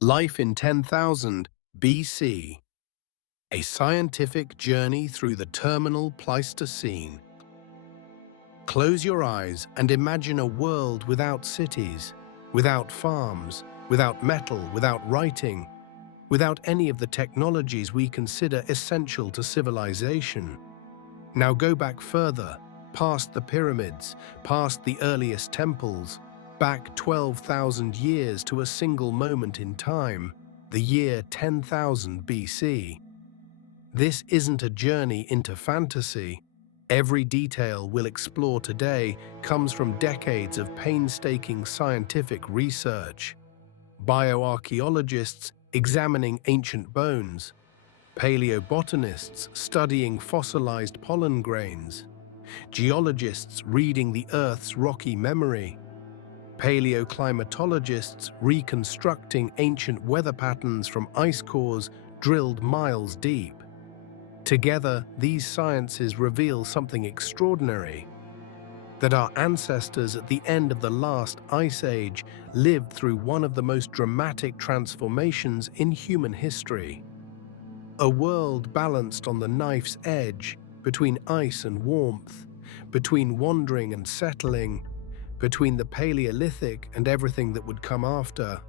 Life in 10,000 BC. A scientific journey through the terminal Pleistocene. Close your eyes and imagine a world without cities, without farms, without metal, without writing, without any of the technologies we consider essential to civilization. Now go back further, past the pyramids, past the earliest temples, back 12,000 years to a single moment in time, the year 10,000 BC. This isn't a journey into fantasy. Every detail we'll explore today comes from decades of painstaking scientific research. Bioarchaeologists examining ancient bones, paleobotanists studying fossilized pollen grains, geologists reading the Earth's rocky memory, paleoclimatologists reconstructing ancient weather patterns from ice cores drilled miles deep. Together, these sciences reveal something extraordinary: that our ancestors at the end of the last ice age lived through one of the most dramatic transformations in human history. A world balanced on the knife's edge, between ice and warmth, between wandering and settling, between the Paleolithic and everything that would come after.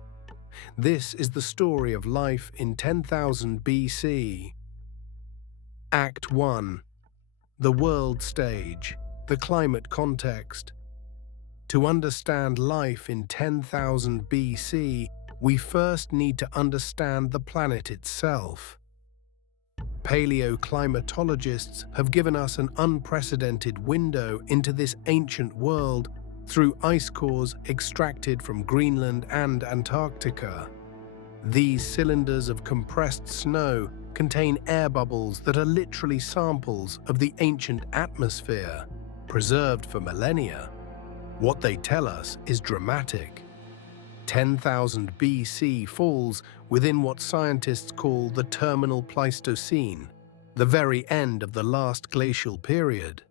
This is the story of life in 10,000 BC. Act 1. The world stage, the climate context. To understand life in 10,000 BC, we first need to understand the planet itself. Paleoclimatologists have given us an unprecedented window into this ancient world through ice cores extracted from Greenland and Antarctica. These cylinders of compressed snow contain air bubbles that are literally samples of the ancient atmosphere, preserved for millennia. What they tell us is dramatic. 10,000 BC falls within what scientists call the terminal Pleistocene, the very end of the last glacial period.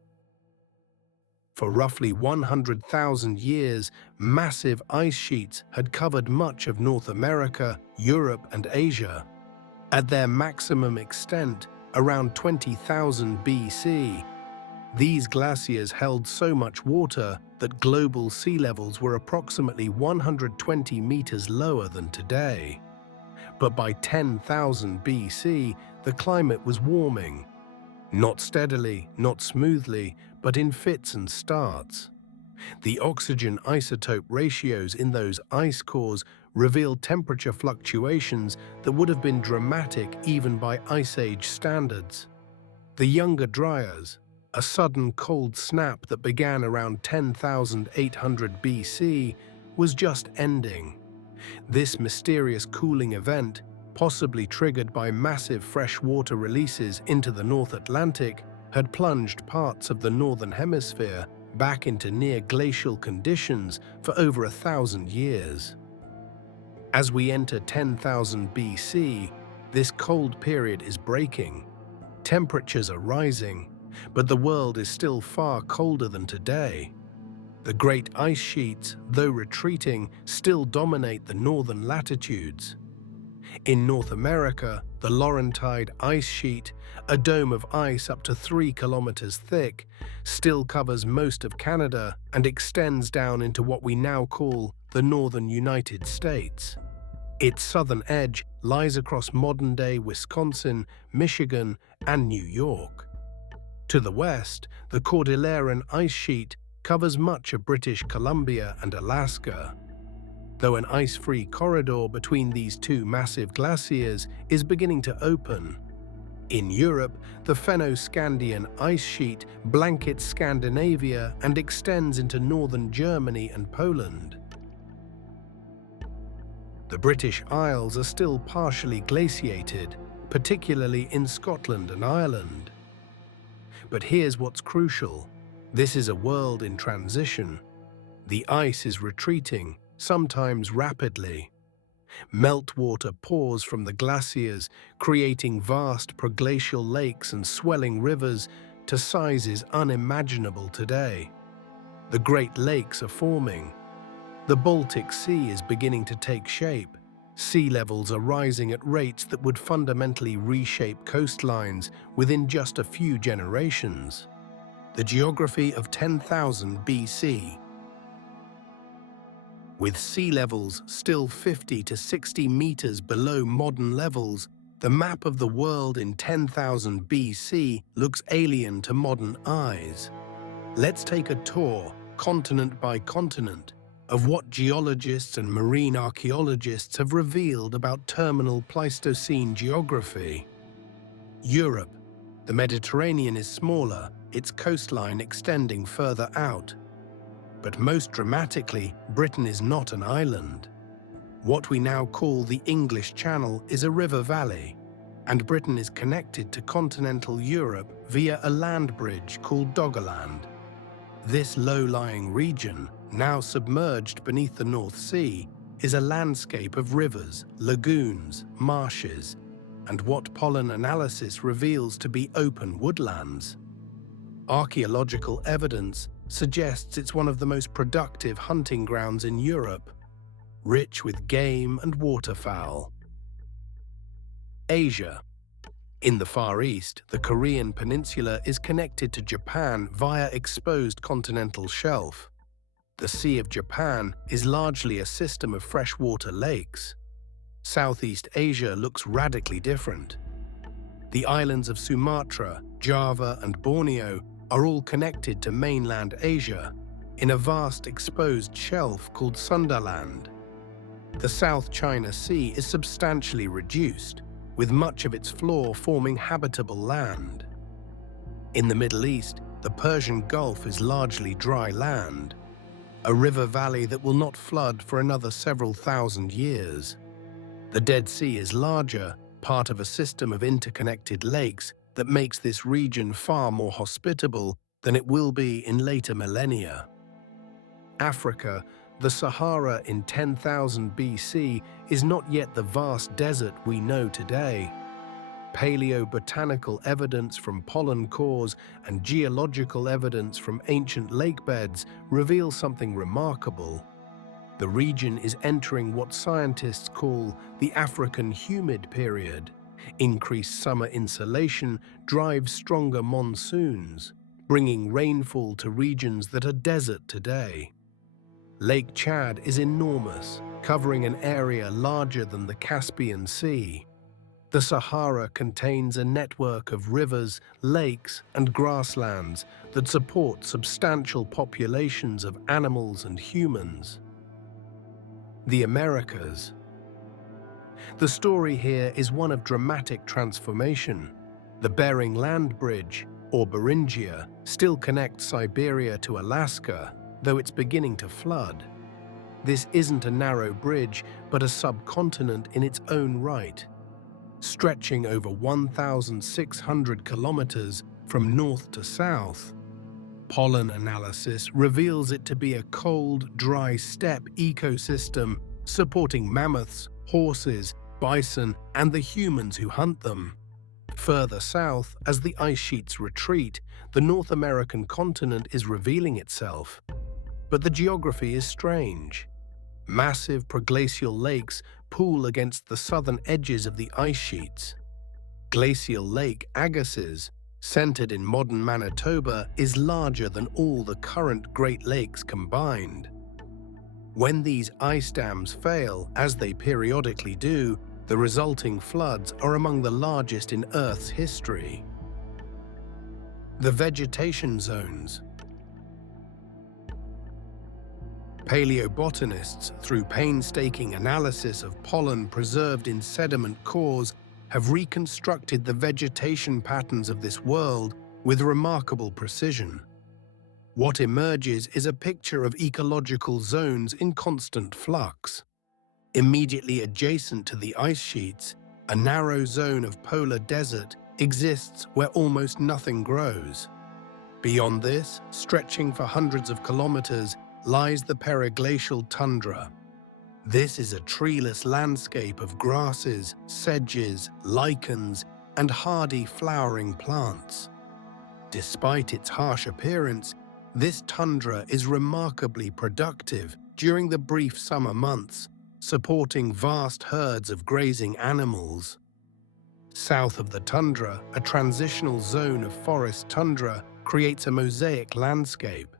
For roughly 100,000 years, massive ice sheets had covered much of North America, Europe, and Asia. At their maximum extent, around 20,000 BC, these glaciers held so much water that global sea levels were approximately 120 meters lower than today. But by 10,000 BC, the climate was warming. Not steadily, not smoothly, but in fits and starts. The oxygen isotope ratios in those ice cores revealed temperature fluctuations that would have been dramatic even by Ice Age standards. The Younger Dryas, a sudden cold snap that began around 10,800 BC, was just ending. This mysterious cooling event, possibly triggered by massive freshwater releases into the North Atlantic, had plunged parts of the Northern Hemisphere back into near-glacial conditions for over 1,000 years. As we enter 10,000 BC, this cold period is breaking. Temperatures are rising, but the world is still far colder than today. The great ice sheets, though retreating, still dominate the northern latitudes. In North America, the Laurentide ice sheet, a dome of ice up to 3 kilometers thick, still covers most of Canada and extends down into what we now call the northern United States. Its southern edge lies across modern-day Wisconsin, Michigan, and New York. To the west, the Cordilleran ice sheet covers much of British Columbia and Alaska. Though an ice-free corridor between these two massive glaciers is beginning to open. In Europe, the Fennoscandian ice sheet blankets Scandinavia and extends into northern Germany and Poland. The British Isles are still partially glaciated, particularly in Scotland and Ireland. But here's what's crucial. This is a world in transition. The ice is retreating, sometimes rapidly. Meltwater pours from the glaciers, creating vast proglacial lakes and swelling rivers to sizes unimaginable today. The Great Lakes are forming. The Baltic Sea is beginning to take shape. Sea levels are rising at rates that would fundamentally reshape coastlines within just a few generations. The geography of 10,000 BC. With sea levels still 50 to 60 meters below modern levels, the map of the world in 10,000 BC looks alien to modern eyes. Let's take a tour, continent by continent, of what geologists and marine archaeologists have revealed about terminal Pleistocene geography. Europe. The Mediterranean is smaller, its coastline extending further out. But most dramatically, Britain is not an island. What we now call the English Channel is a river valley, and Britain is connected to continental Europe via a land bridge called Doggerland. This low-lying region, now submerged beneath the North Sea, is a landscape of rivers, lagoons, marshes, and what pollen analysis reveals to be open woodlands. Archaeological evidence suggests it's one of the most productive hunting grounds in Europe, rich with game and waterfowl. Asia. In the Far East, the Korean peninsula is connected to Japan via exposed continental shelf. The Sea of Japan is largely a system of freshwater lakes. Southeast Asia looks radically different. The islands of Sumatra, Java, and Borneo are all connected to mainland Asia in a vast exposed shelf called Sundaland. The South China Sea is substantially reduced, with much of its floor forming habitable land. In the Middle East, the Persian Gulf is largely dry land, a river valley that will not flood for another several thousand years. The Dead Sea is larger, part of a system of interconnected lakes that makes this region far more hospitable than it will be in later millennia. Africa, the Sahara in 10,000 BC is not yet the vast desert we know today. Paleobotanical evidence from pollen cores and geological evidence from ancient lake beds reveal something remarkable. The region is entering what scientists call the African humid period. Increased summer insolation drives stronger monsoons, bringing rainfall to regions that are desert today. Lake Chad is enormous, covering an area larger than the Caspian Sea. The Sahara contains a network of rivers, lakes, and grasslands that support substantial populations of animals and humans. The Americas. The story here is one of dramatic transformation. The Bering Land Bridge, or Beringia, still connects Siberia to Alaska, though it's beginning to flood. This isn't a narrow bridge, but a subcontinent in its own right, stretching over 1,600 kilometers from north to south. Pollen analysis reveals it to be a cold, dry steppe ecosystem supporting mammoths, horses, bison, and the humans who hunt them. Further south, as the ice sheets retreat, the North American continent is revealing itself. But the geography is strange. Massive proglacial lakes pool against the southern edges of the ice sheets. Glacial Lake Agassiz, centered in modern Manitoba, is larger than all the current Great Lakes combined. When these ice dams fail, as they periodically do, the resulting floods are among the largest in Earth's history. The vegetation zones. Paleobotanists, through painstaking analysis of pollen preserved in sediment cores, have reconstructed the vegetation patterns of this world with remarkable precision. What emerges is a picture of ecological zones in constant flux. Immediately adjacent to the ice sheets, a narrow zone of polar desert exists where almost nothing grows. Beyond this, stretching for hundreds of kilometers, lies the periglacial tundra. This is a treeless landscape of grasses, sedges, lichens, and hardy flowering plants. Despite its harsh appearance, this tundra is remarkably productive during the brief summer months, supporting vast herds of grazing animals. South of the tundra, a transitional zone of forest tundra creates a mosaic landscape.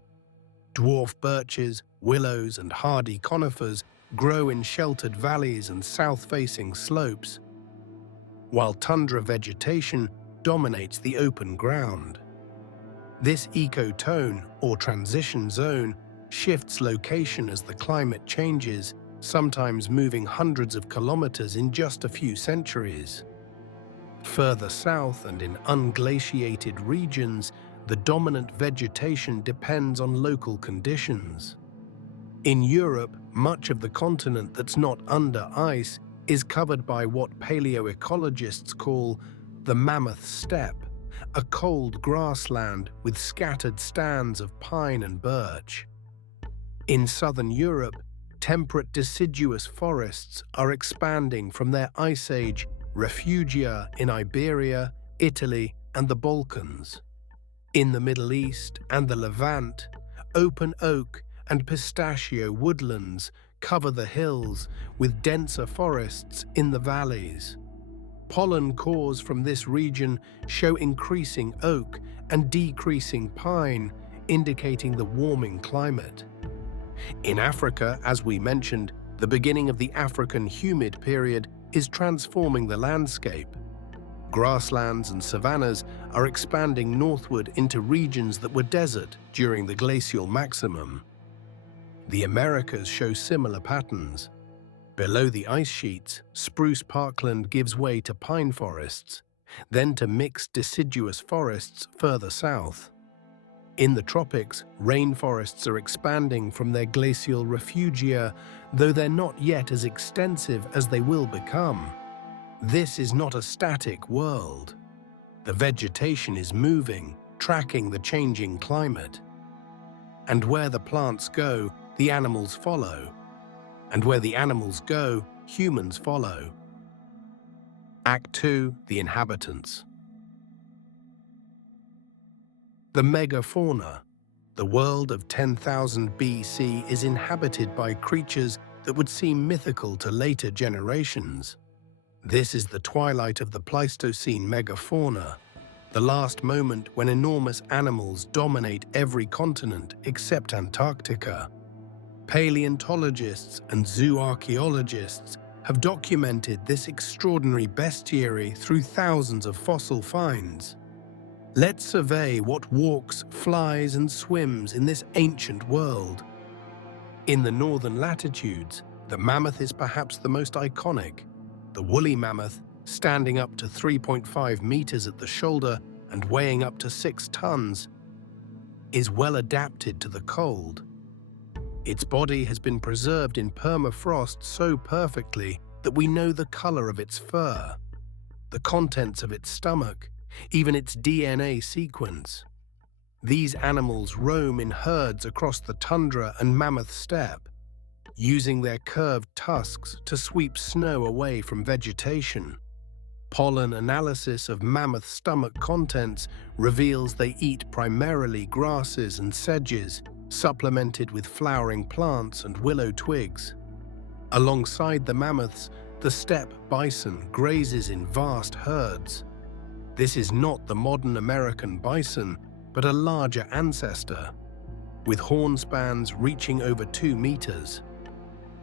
Dwarf birches, willows, and hardy conifers grow in sheltered valleys and south-facing slopes, while tundra vegetation dominates the open ground. This ecotone, or transition zone, shifts location as the climate changes, sometimes moving hundreds of kilometers in just a few centuries. Further south and in unglaciated regions, the dominant vegetation depends on local conditions. In Europe, much of the continent that's not under ice is covered by what paleoecologists call the mammoth steppe, a cold grassland with scattered stands of pine and birch. In southern Europe, temperate deciduous forests are expanding from their Ice Age refugia in Iberia, Italy, and the Balkans. In the Middle East and the Levant, open oak and pistachio woodlands cover the hills with denser forests in the valleys. Pollen cores from this region show increasing oak and decreasing pine, indicating the warming climate. In Africa, as we mentioned, the beginning of the African humid period is transforming the landscape. Grasslands and savannas are expanding northward into regions that were desert during the glacial maximum. The Americas show similar patterns. Below the ice sheets, spruce parkland gives way to pine forests, then to mixed deciduous forests further south. In the tropics, rainforests are expanding from their glacial refugia, though they're not yet as extensive as they will become. This is not a static world. The vegetation is moving, tracking the changing climate. And where the plants go, the animals follow. And where the animals go, humans follow. Act 2: The Inhabitants. The megafauna, the world of 10,000 BC, is inhabited by creatures that would seem mythical to later generations. This is the twilight of the Pleistocene megafauna, the last moment when enormous animals dominate every continent except Antarctica. Paleontologists and zooarchaeologists have documented this extraordinary bestiary through thousands of fossil finds. Let's survey what walks, flies, and swims in this ancient world. In the northern latitudes, the mammoth is perhaps the most iconic. The woolly mammoth, standing up to 3.5 meters at the shoulder and weighing up to 6 tons, is well adapted to the cold. Its body has been preserved in permafrost so perfectly that we know the color of its fur, the contents of its stomach, even its DNA sequence. These animals roam in herds across the tundra and mammoth steppe, using their curved tusks to sweep snow away from vegetation. Pollen analysis of mammoth stomach contents reveals they eat primarily grasses and sedges, supplemented with flowering plants and willow twigs. Alongside the mammoths, the steppe bison grazes in vast herds. This is not the modern American bison, but a larger ancestor, with horn spans reaching over 2 meters.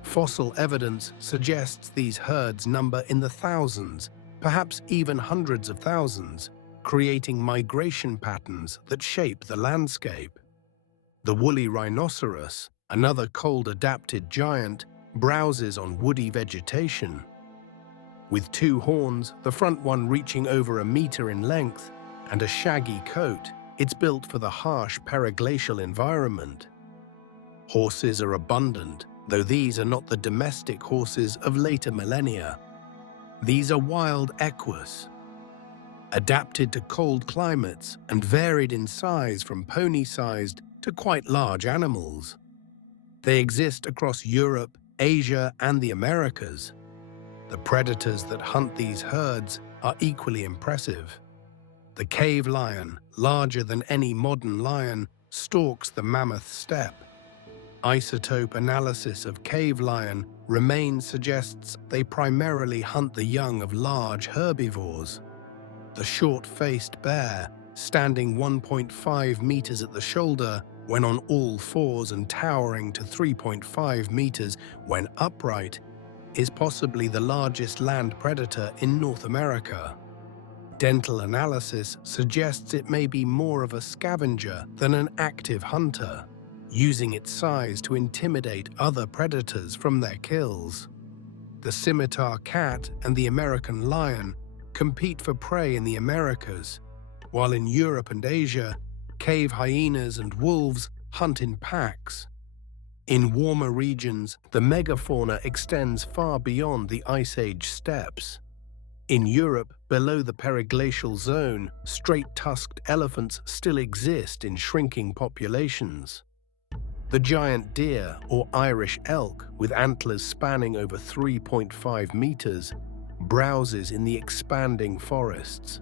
Fossil evidence suggests these herds number in the thousands, perhaps even hundreds of thousands, creating migration patterns that shape the landscape. The woolly rhinoceros, another cold-adapted giant, browses on woody vegetation. With 2 horns, the front one reaching over 1 meter in length, and a shaggy coat, it's built for the harsh periglacial environment. Horses are abundant, though these are not the domestic horses of later millennia. These are wild equus, adapted to cold climates and varied in size from pony-sized to quite large animals. They exist across Europe, Asia, and the Americas. The predators that hunt these herds are equally impressive. The cave lion, larger than any modern lion, stalks the mammoth steppe. Isotope analysis of cave lion Remains suggests they primarily hunt the young of large herbivores. The short-faced bear, standing 1.5 meters at the shoulder when on all fours and towering to 3.5 meters when upright, is possibly the largest land predator in North America. Dental analysis suggests it may be more of a scavenger than an active hunter, using its size to intimidate other predators from their kills. The scimitar cat and the American lion compete for prey in the Americas, while in Europe and Asia, cave hyenas and wolves hunt in packs. In warmer regions, the megafauna extends far beyond the Ice Age steppes. In Europe, below the periglacial zone, straight-tusked elephants still exist in shrinking populations. The giant deer, or Irish elk, with antlers spanning over 3.5 meters, browses in the expanding forests.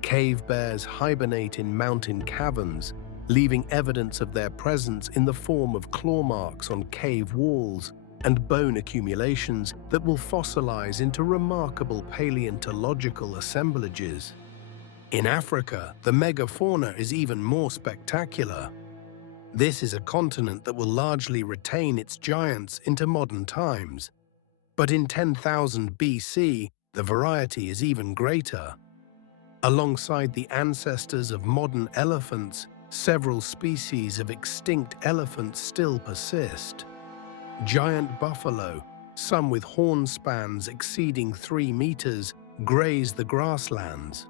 Cave bears hibernate in mountain caverns, leaving evidence of their presence in the form of claw marks on cave walls and bone accumulations that will fossilize into remarkable paleontological assemblages. In Africa, the megafauna is even more spectacular. This is a continent that will largely retain its giants into modern times. But in 10,000 BC, the variety is even greater. Alongside the ancestors of modern elephants, several species of extinct elephants still persist. Giant buffalo, some with horn spans exceeding 3 meters, graze the grasslands.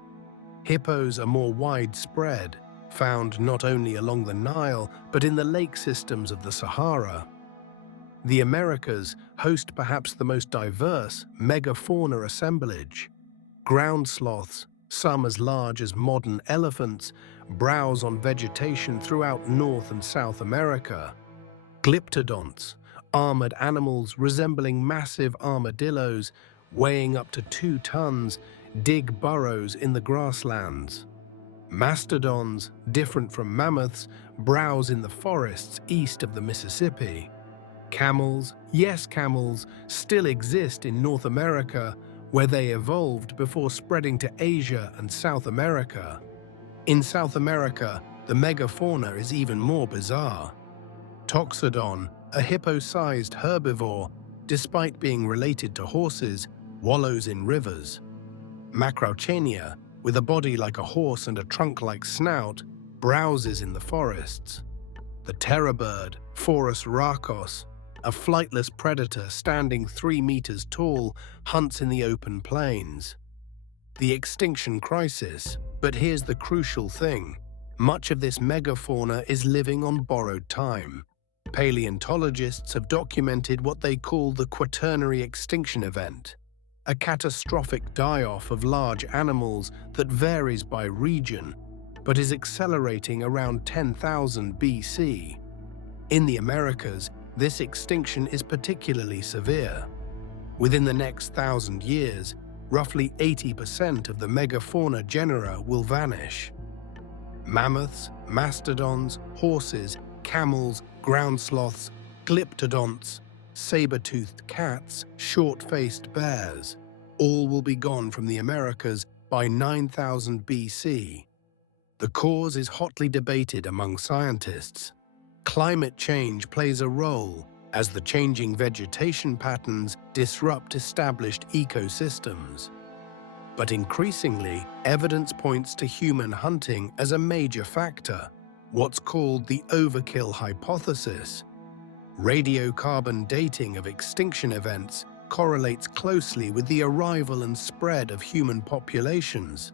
Hippos are more widespread, found not only along the Nile but in the lake systems of the Sahara. The Americas host perhaps the most diverse megafauna assemblage. Ground sloths, some as large as modern elephants, browse on vegetation throughout North and South America. Glyptodonts, armored animals resembling massive armadillos, weighing up to 2 tons, dig burrows in the grasslands. Mastodons, different from mammoths, browse in the forests east of the Mississippi. Camels, yes camels, still exist in North America, where they evolved before spreading to Asia and South America. In South America, the megafauna is even more bizarre. Toxodon, a hippo-sized herbivore, despite being related to horses, wallows in rivers. Macrauchenia, with a body like a horse and a trunk-like snout, browses in the forests. The terror bird, Phorus rhacos, a flightless predator standing 3 meters tall, hunts in the open plains. The extinction crisis, but here's the crucial thing. Much of this megafauna is living on borrowed time. Paleontologists have documented what they call the Quaternary extinction event, a catastrophic die-off of large animals that varies by region, but is accelerating around 10,000 BC. In the Americas, this extinction is particularly severe. Within the next 1,000 years, roughly 80% of the megafauna genera will vanish. Mammoths, mastodons, horses, camels, ground sloths, glyptodonts, saber-toothed cats, short-faced bears, all will be gone from the Americas by 9,000 BC. The cause is hotly debated among scientists. Climate change plays a role as the changing vegetation patterns disrupt established ecosystems. But increasingly, evidence points to human hunting as a major factor, what's called the overkill hypothesis. Radiocarbon dating of extinction events correlates closely with the arrival and spread of human populations.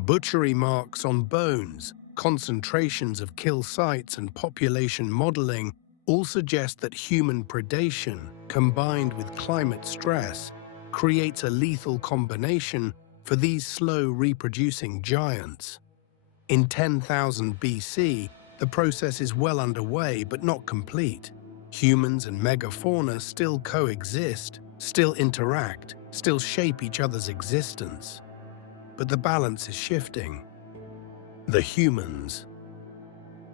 Butchery marks on bones, concentrations of kill sites and population modeling all suggest that human predation, combined with climate stress, creates a lethal combination for these slow reproducing giants. In 10,000 BC, the process is well underway but not complete. Humans and megafauna still coexist, still interact, still shape each other's existence. But the balance is shifting. The humans.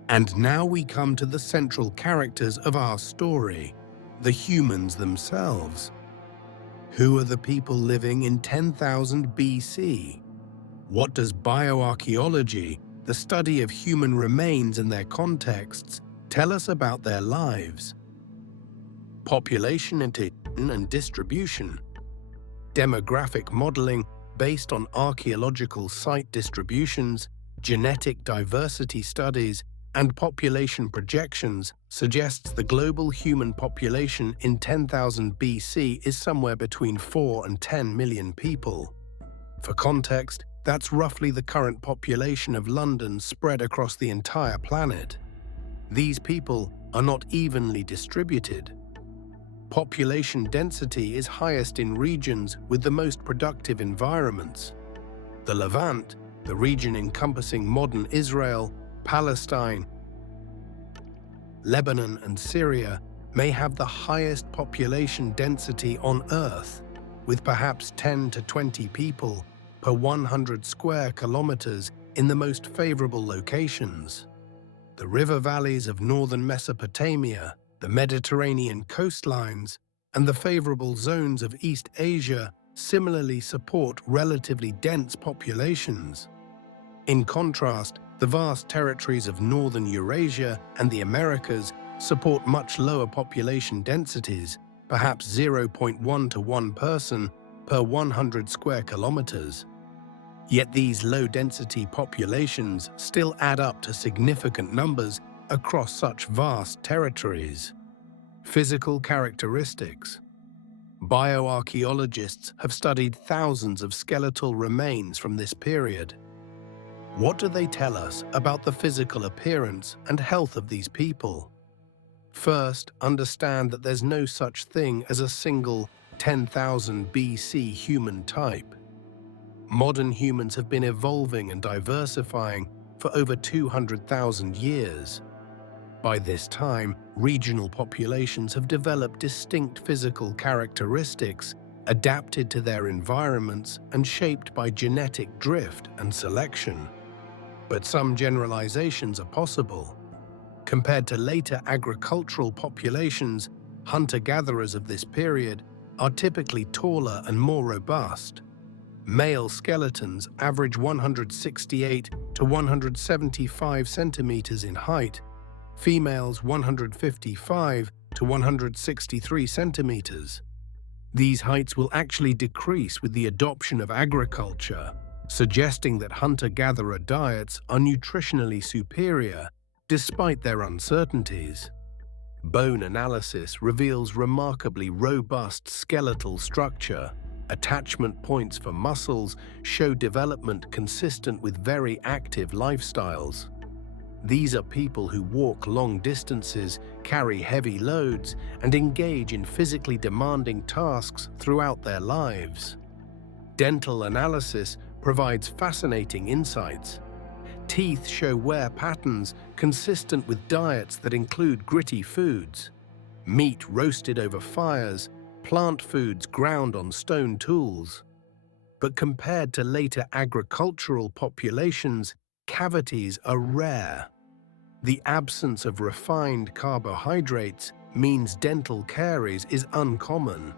And now we come to the central characters of our story, the humans themselves. Who are the people living in 10,000 BC? What does bioarchaeology, the study of human remains and their contexts, tell us about their lives? Population and distribution. Demographic modeling based on archaeological site distributions, genetic diversity studies, and population projections suggests the global human population in 10,000 BC is somewhere between 4 and 10 million people. For context, that's roughly the current population of London spread across the entire planet. These people are not evenly distributed. Population density is highest in regions with the most productive environments. The Levant, the region encompassing modern Israel, Palestine, Lebanon, and Syria, may have the highest population density on Earth, with perhaps 10 to 20 people per 100 square kilometers in the most favorable locations. The river valleys of northern Mesopotamia, the Mediterranean coastlines, and the favorable zones of East Asia similarly support relatively dense populations. In contrast, the vast territories of northern Eurasia and the Americas support much lower population densities, perhaps 0.1 to 1 person per 100 square kilometers. Yet these low-density populations still add up to significant numbers across such vast territories. Physical characteristics. Bioarchaeologists have studied thousands of skeletal remains from this period. What do they tell us about the physical appearance and health of these people? First, understand that there's no such thing as a single 10,000 BC human type. Modern humans have been evolving and diversifying for over 200,000 years. By this time, regional populations have developed distinct physical characteristics, adapted to their environments and shaped by genetic drift and selection. But some generalizations are possible. Compared to later agricultural populations, hunter-gatherers of this period are typically taller and more robust. Male skeletons average 168 to 175 centimeters in height, females 155 to 163 centimeters. These heights will actually decrease with the adoption of agriculture, suggesting that hunter-gatherer diets are nutritionally superior despite their uncertainties. Bone analysis reveals remarkably robust skeletal structure. Attachment points for muscles show development consistent with very active lifestyles. These are people who walk long distances, carry heavy loads, and engage in physically demanding tasks throughout their lives. Dental analysis provides fascinating insights. Teeth show wear patterns consistent with diets that include gritty foods, meat roasted over fires, plant foods ground on stone tools. But compared to later agricultural populations, cavities are rare. The absence of refined carbohydrates means dental caries is uncommon.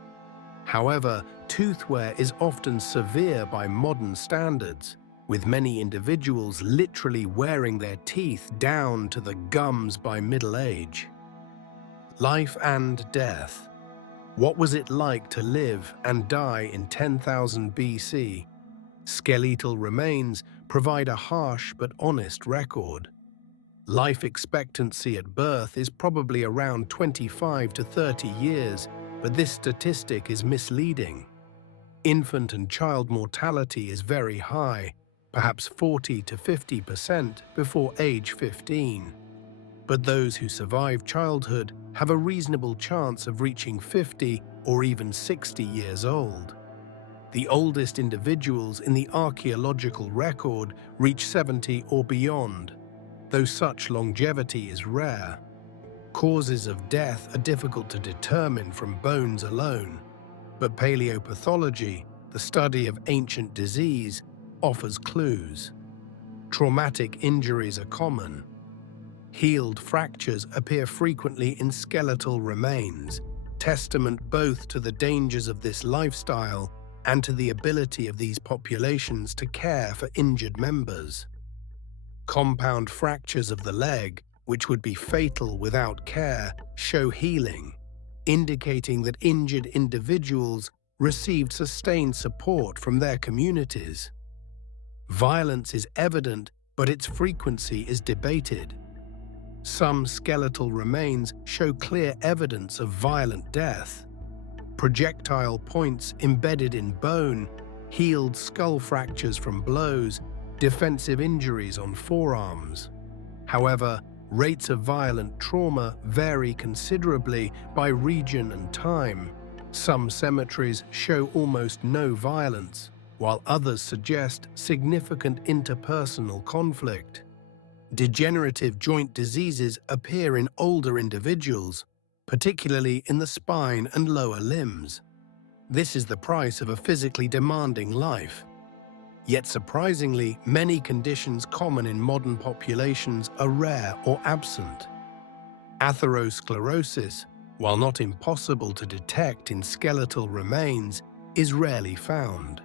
However, tooth wear is often severe by modern standards, with many individuals literally wearing their teeth down to the gums by middle age. Life and death. What was it like to live and die in 10,000 BC? Skeletal remains provide a harsh but honest record. Life expectancy at birth is probably around 25 to 30 years, but this statistic is misleading. Infant and child mortality is very high, perhaps 40 to 50% before age 15. But those who survive childhood have a reasonable chance of reaching 50 or even 60 years old. The oldest individuals in the archaeological record reach 70 or beyond, though such longevity is rare. Causes of death are difficult to determine from bones alone, but paleopathology, the study of ancient disease, offers clues. Traumatic injuries are common. Healed fractures appear frequently in skeletal remains, testament both to the dangers of this lifestyle and to the ability of these populations to care for injured members. Compound fractures of the leg, which would be fatal without care, show healing, indicating that injured individuals received sustained support from their communities. Violence is evident, but its frequency is debated. Some skeletal remains show clear evidence of violent death. Projectile points embedded in bone, healed skull fractures from blows, defensive injuries on forearms. However, rates of violent trauma vary considerably by region and time. Some cemeteries show almost no violence, while others suggest significant interpersonal conflict. Degenerative joint diseases appear in older individuals, particularly in the spine and lower limbs. This is the price of a physically demanding life. Yet surprisingly, many conditions common in modern populations are rare or absent. Atherosclerosis, while not impossible to detect in skeletal remains, is rarely found.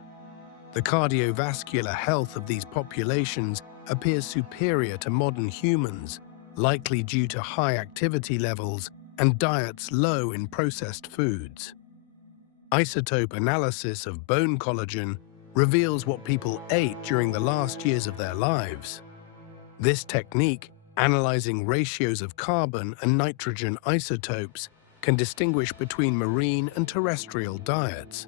The cardiovascular health of these populations appears superior to modern humans, likely due to high activity levels and diets low in processed foods. Isotope analysis of bone collagen reveals what people ate during the last years of their lives. This technique, analyzing ratios of carbon and nitrogen isotopes, can distinguish between marine and terrestrial diets,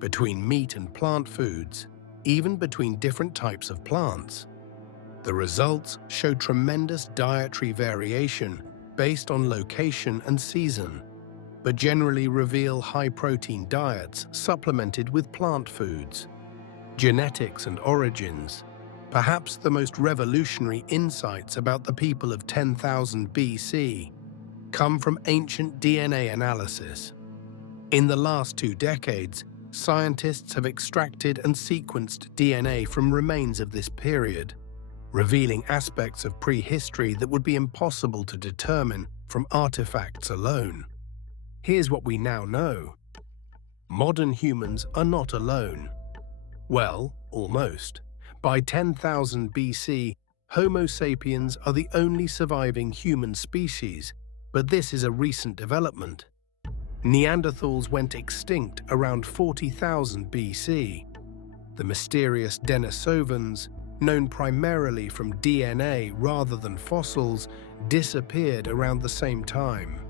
between meat and plant foods, even between different types of plants. The results show tremendous dietary variation based on location and season, but generally reveal high-protein diets supplemented with plant foods. Genetics and origins. Perhaps the most revolutionary insights about the people of 10,000 BC come from ancient DNA analysis. In the last 2 decades, scientists have extracted and sequenced DNA from remains of this period, revealing aspects of prehistory that would be impossible to determine from artifacts alone. Here's what we now know. Modern humans are not alone. Well, almost. By 10,000 BC, Homo sapiens are the only surviving human species, but this is a recent development. Neanderthals went extinct around 40,000 BC. The mysterious Denisovans, known primarily from DNA rather than fossils, disappeared around the same time.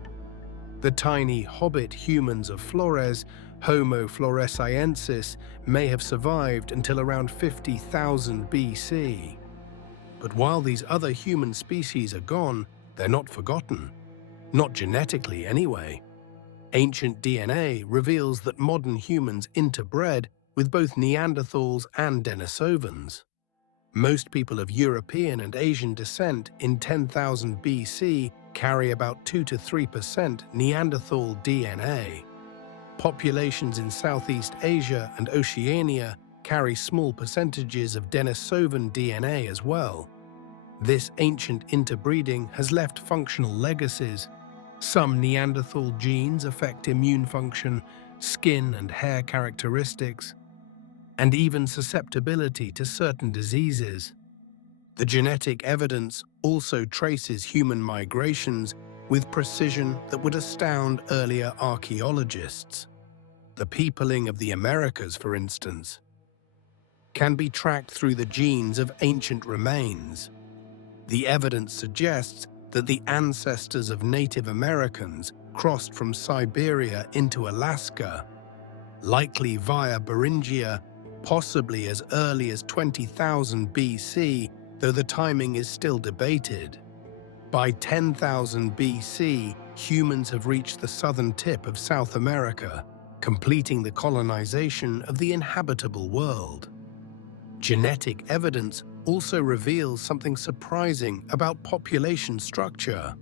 The tiny hobbit humans of Flores, Homo floresiensis, may have survived until around 50,000 BC. But while these other human species are gone, they're not forgotten. Not genetically, anyway. Ancient DNA reveals that modern humans interbred with both Neanderthals and Denisovans. Most people of European and Asian descent in 10,000 BC carry about 2 to 3% Neanderthal DNA. Populations in Southeast Asia and Oceania carry small percentages of Denisovan DNA as well. This ancient interbreeding has left functional legacies. Some Neanderthal genes affect immune function, skin and hair characteristics, and even susceptibility to certain diseases. The genetic evidence also traces human migrations with precision that would astound earlier archaeologists. The peopling of the Americas, for instance, can be tracked through the genes of ancient remains. The evidence suggests that the ancestors of Native Americans crossed from Siberia into Alaska, likely via Beringia, possibly as early as 20,000 BC, though the timing is still debated. By 10,000 BC, humans have reached the southern tip of South America, completing the colonization of the inhabitable world. Genetic evidence also reveals something surprising about population structure.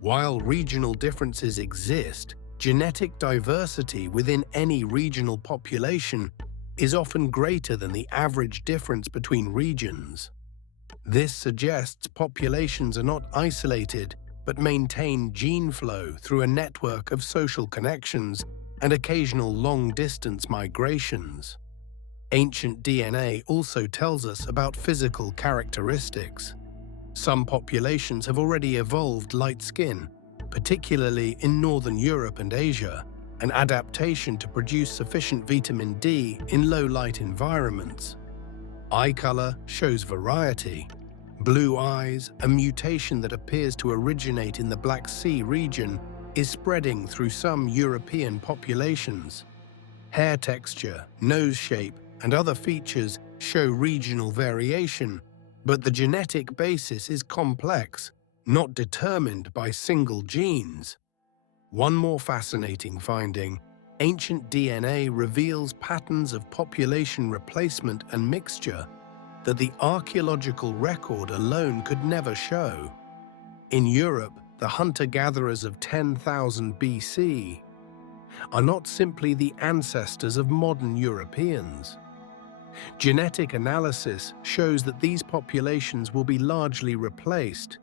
While regional differences exist, genetic diversity within any regional population is often greater than the average difference between regions. This suggests populations are not isolated, but maintain gene flow through a network of social connections and occasional long-distance migrations. Ancient DNA also tells us about physical characteristics. Some populations have already evolved light skin, particularly in Northern Europe and Asia, an adaptation to produce sufficient vitamin D in low-light environments. Eye color shows variety. Blue eyes, a mutation that appears to originate in the Black Sea region, is spreading through some European populations. Hair texture, nose shape, and other features show regional variation, but the genetic basis is complex, not determined by single genes. One more fascinating finding: ancient DNA reveals patterns of population replacement and mixture that the archaeological record alone could never show. In Europe, the hunter-gatherers of 10,000 BC are not simply the ancestors of modern Europeans. Genetic analysis shows that these populations will be largely replaced,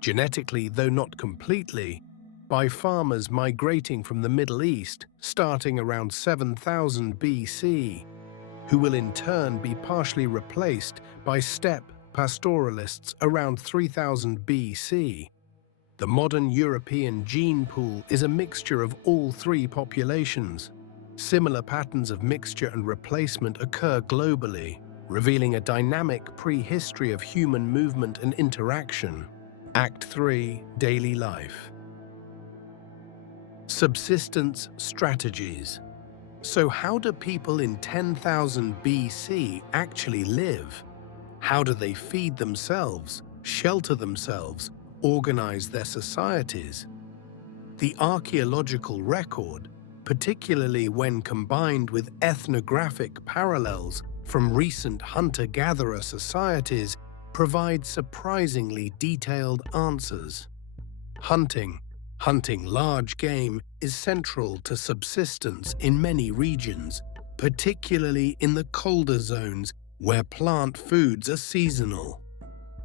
genetically though not completely, by farmers migrating from the Middle East starting around 7000 BC, who will in turn be partially replaced by steppe pastoralists around 3000 BC. The modern European gene pool is a mixture of all three populations. Similar patterns of mixture and replacement occur globally, revealing a dynamic prehistory of human movement and interaction. Act 3: Daily Life. Subsistence strategies. So how do people in 10,000 BC actually live? How do they feed themselves, shelter themselves, organize their societies? The archaeological record, particularly when combined with ethnographic parallels from recent hunter-gatherer societies, provides surprisingly detailed answers. Hunting large game is central to subsistence in many regions, particularly in the colder zones where plant foods are seasonal.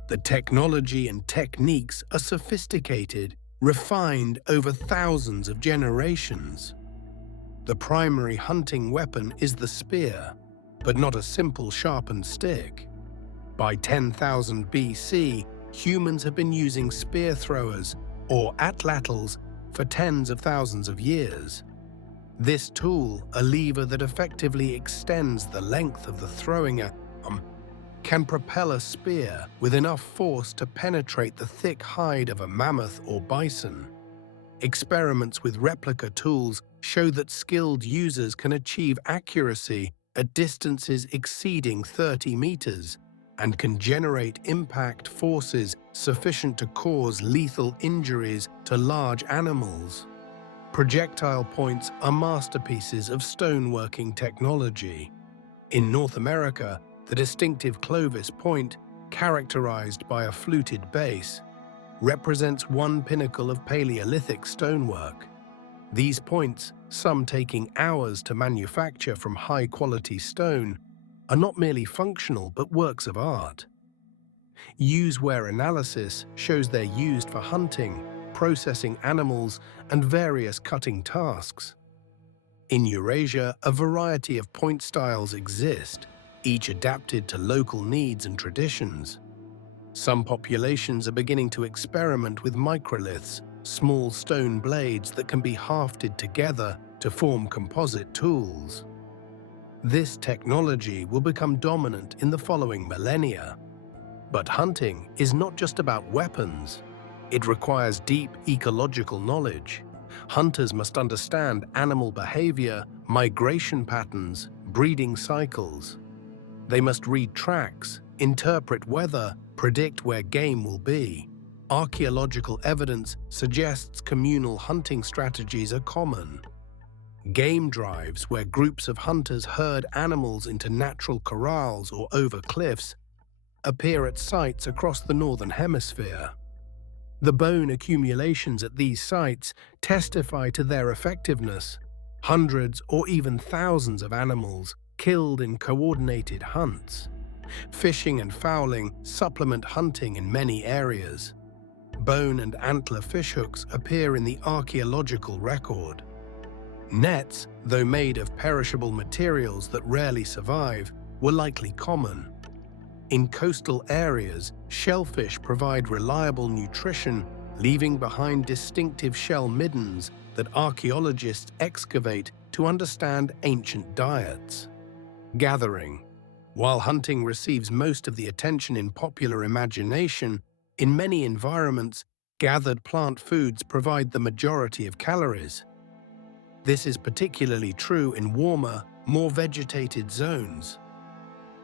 The technology and techniques are sophisticated, refined over thousands of generations. The primary hunting weapon is the spear, but not a simple sharpened stick. By 10,000 BC, humans have been using spear throwers, or atlatls, for tens of thousands of years. This tool, a lever that effectively extends the length of the throwing arm, can propel a spear with enough force to penetrate the thick hide of a mammoth or bison. Experiments with replica tools show that skilled users can achieve accuracy at distances exceeding 30 meters, and can generate impact forces sufficient to cause lethal injuries to large animals. Projectile points are masterpieces of stoneworking technology. In North America, the distinctive Clovis point, characterized by a fluted base, represents one pinnacle of Paleolithic stonework. These points, some taking hours to manufacture from high-quality stone, are not merely functional but works of art. Use-wear analysis shows they're used for hunting, processing animals, and various cutting tasks. In Eurasia, a variety of point styles exist, each adapted to local needs and traditions. Some populations are beginning to experiment with microliths, small stone blades that can be hafted together to form composite tools. This technology will become dominant in the following millennia. But hunting is not just about weapons. It requires deep ecological knowledge. Hunters must understand animal behavior, migration patterns, breeding cycles. They must read tracks, interpret weather, predict where game will be. Archaeological evidence suggests communal hunting strategies are common. Game drives, where groups of hunters herd animals into natural corrals or over cliffs, appear at sites across the Northern Hemisphere. The bone accumulations at these sites testify to their effectiveness. Hundreds or even thousands of animals killed in coordinated hunts. Fishing and fowling supplement hunting in many areas. bone and antler fishhooks appear in the archaeological record. Nets, though made of perishable materials that rarely survive, were likely common. In coastal areas, shellfish provide reliable nutrition, leaving behind distinctive shell middens that archaeologists excavate to understand ancient diets. Gathering. While hunting receives most of the attention in popular imagination, in many environments, gathered plant foods provide the majority of calories. This is particularly true in warmer, more vegetated zones.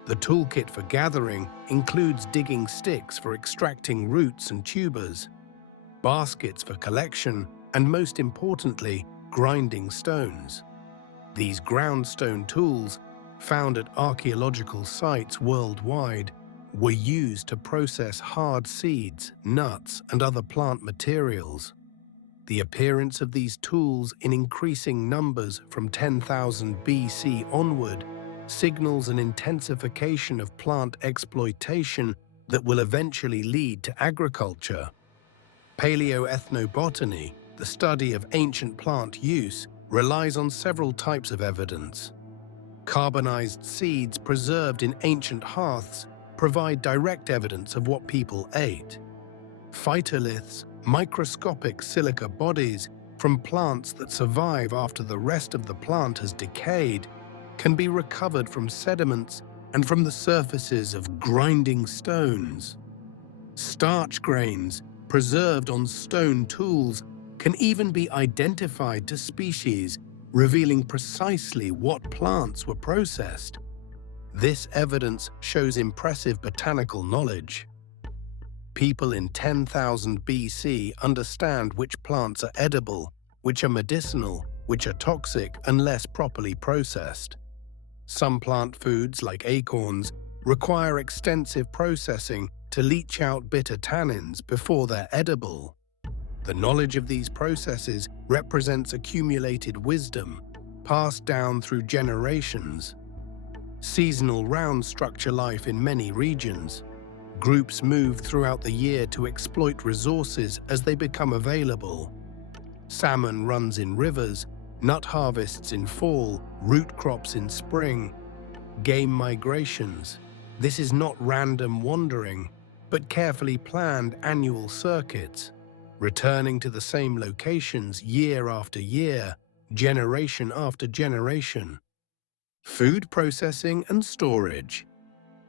The toolkit for gathering includes digging sticks for extracting roots and tubers, baskets for collection, and most importantly, grinding stones. These ground stone tools, found at archaeological sites worldwide, were used to process hard seeds, nuts, and other plant materials. The appearance of these tools in increasing numbers from 10,000 BC onward signals an intensification of plant exploitation that will eventually lead to agriculture. Paleoethnobotany, the study of ancient plant use, relies on several types of evidence. Carbonized seeds preserved in ancient hearths provide direct evidence of what people ate. Phytoliths, microscopic silica bodies from plants that survive after the rest of the plant has decayed, can be recovered from sediments and from the surfaces of grinding stones. Starch grains, preserved on stone tools, can even be identified to species, revealing precisely what plants were processed. This evidence shows impressive botanical knowledge. People in 10,000 BC understand which plants are edible, which are medicinal, which are toxic unless properly processed. Some plant foods, like acorns, require extensive processing to leach out bitter tannins before they're edible. The knowledge of these processes represents accumulated wisdom, passed down through generations. Seasonal round structure life in many regions. Groups move throughout the year to exploit resources as they become available. Salmon runs in rivers, nut harvests in fall, root crops in spring. Game migrations. This is not random wandering, but carefully planned annual circuits, returning to the same locations year after year, generation after generation. Food processing and storage.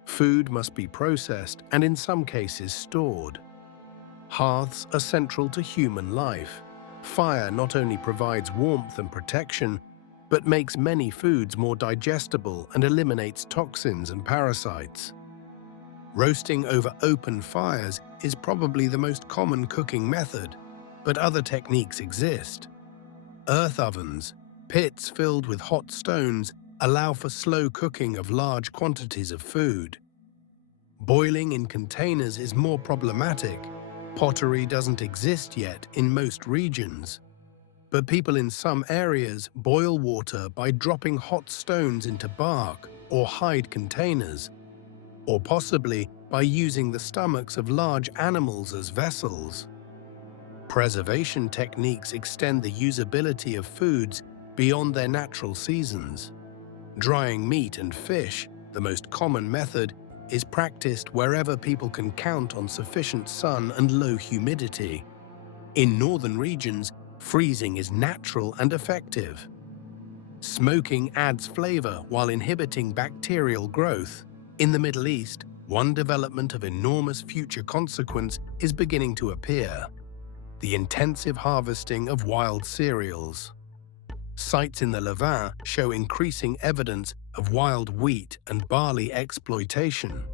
Food must be processed and in some cases stored. Hearths are central to human life. Fire not only provides warmth and protection, but makes many foods more digestible and eliminates toxins and parasites. Roasting over open fires is probably the most common cooking method, but other techniques exist. Earth ovens, pits filled with hot stones, allow for slow cooking of large quantities of food. Boiling in containers is more problematic. Pottery doesn't exist yet in most regions. But people in some areas boil water by dropping hot stones into bark or hide containers, or possibly by using the stomachs of large animals as vessels. Preservation techniques extend the usability of foods beyond their natural seasons. Drying meat and fish, the most common method, is practiced wherever people can count on sufficient sun and low humidity. In northern regions, freezing is natural and effective. Smoking adds flavor while inhibiting bacterial growth. In the Middle East, one development of enormous future consequence is beginning to appear: the intensive harvesting of wild cereals. Sites in the Levant show increasing evidence of wild wheat and barley exploitation.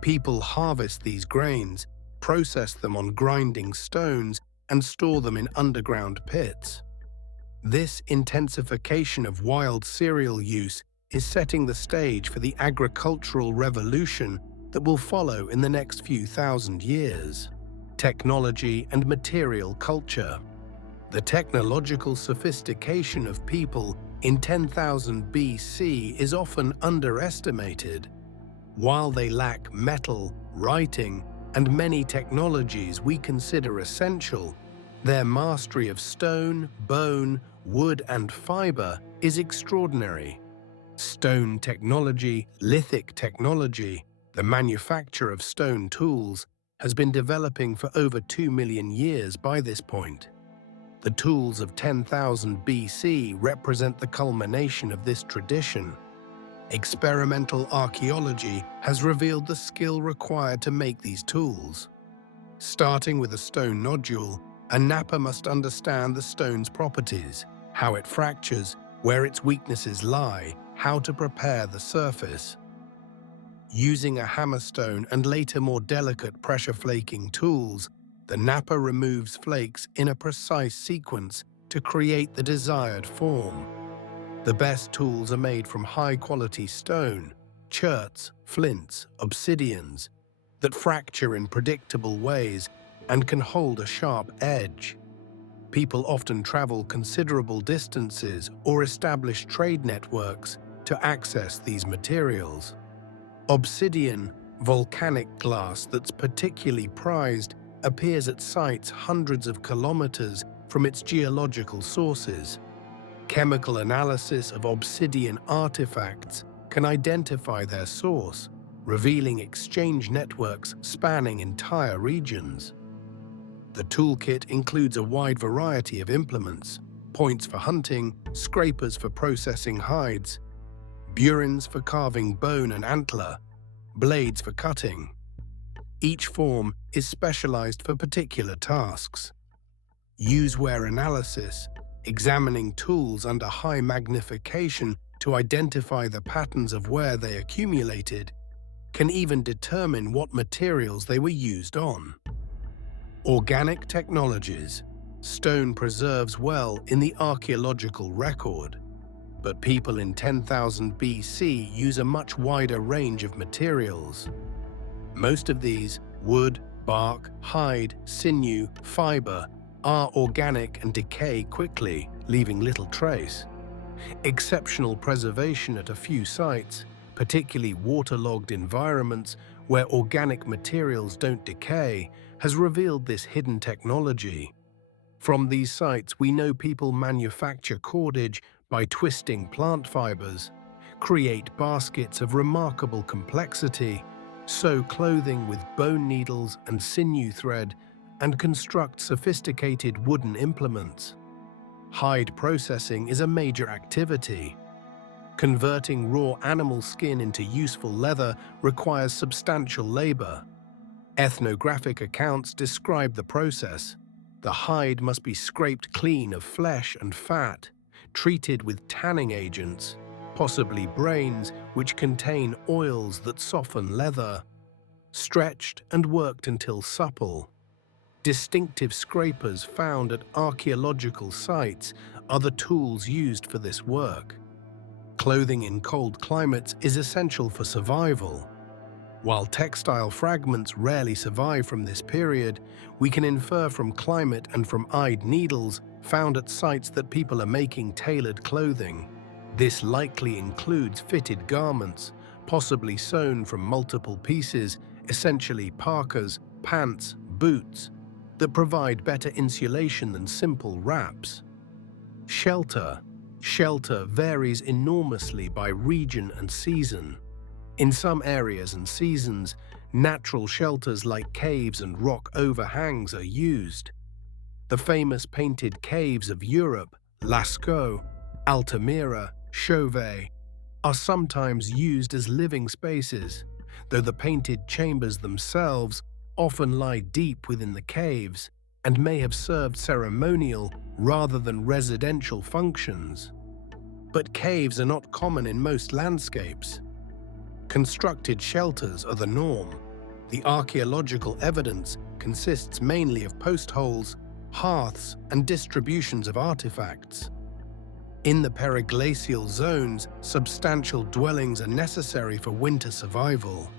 People harvest these grains, process them on grinding stones, and store them in underground pits. This intensification of wild cereal use is setting the stage for the agricultural revolution that will follow in the next few thousand years. Technology and material culture. The technological sophistication of people in 10,000 BC is often underestimated. While they lack metal, writing, and many technologies we consider essential, their mastery of stone, bone, wood, and fiber is extraordinary. Stone technology, lithic technology, the manufacture of stone tools, has been developing for over 2 million years by this point. The tools of 10,000 BC represent the culmination of this tradition. Experimental archaeology has revealed the skill required to make these tools. Starting with a stone nodule, a napper must understand the stone's properties, how it fractures, where its weaknesses lie, how to prepare the surface. Using a hammerstone and later more delicate pressure flaking tools, the napper removes flakes in a precise sequence to create the desired form. The best tools are made from high-quality stone, cherts, flints, obsidians, that fracture in predictable ways and can hold a sharp edge. People often travel considerable distances or establish trade networks to access these materials. Obsidian, volcanic glass that's particularly prized, appears at sites hundreds of kilometers from its geological sources. Chemical analysis of obsidian artifacts can identify their source, revealing exchange networks spanning entire regions. The toolkit includes a wide variety of implements: points for hunting, scrapers for processing hides, burins for carving bone and antler, blades for cutting. Each form is specialized for particular tasks. Use-wear analysis, examining tools under high magnification to identify the patterns of where they accumulated, can even determine what materials they were used on. Organic technologies. Stone preserves well in the archaeological record, but people in 10,000 BC use a much wider range of materials. Most of these, wood, bark, hide, sinew, fiber, are organic and decay quickly, leaving little trace. Exceptional preservation at a few sites, particularly waterlogged environments where organic materials don't decay, has revealed this hidden technology. From these sites, we know people manufacture cordage by twisting plant fibers, create baskets of remarkable complexity, sew clothing with bone needles and sinew thread, and construct sophisticated wooden implements. Hide processing is a major activity. Converting raw animal skin into useful leather requires substantial labor. Ethnographic accounts describe the process. The hide must be scraped clean of flesh and fat, treated with tanning agents, possibly brains, which contain oils that soften leather, stretched and worked until supple. Distinctive scrapers found at archaeological sites are the tools used for this work. Clothing in cold climates is essential for survival. While textile fragments rarely survive from this period, we can infer from climate and from eyed needles found at sites that people are making tailored clothing. This likely includes fitted garments, possibly sewn from multiple pieces, essentially parkas, pants, boots, that provide better insulation than simple wraps. Shelter. Shelter varies enormously by region and season. In some areas and seasons, natural shelters like caves and rock overhangs are used. The famous painted caves of Europe, Lascaux, Altamira, Chauvet, are sometimes used as living spaces, though the painted chambers themselves often lie deep within the caves and may have served ceremonial rather than residential functions. But caves are not common in most landscapes. Constructed shelters are the norm. The archaeological evidence consists mainly of post holes, hearths, and distributions of artifacts. In the periglacial zones, substantial dwellings are necessary for winter survival.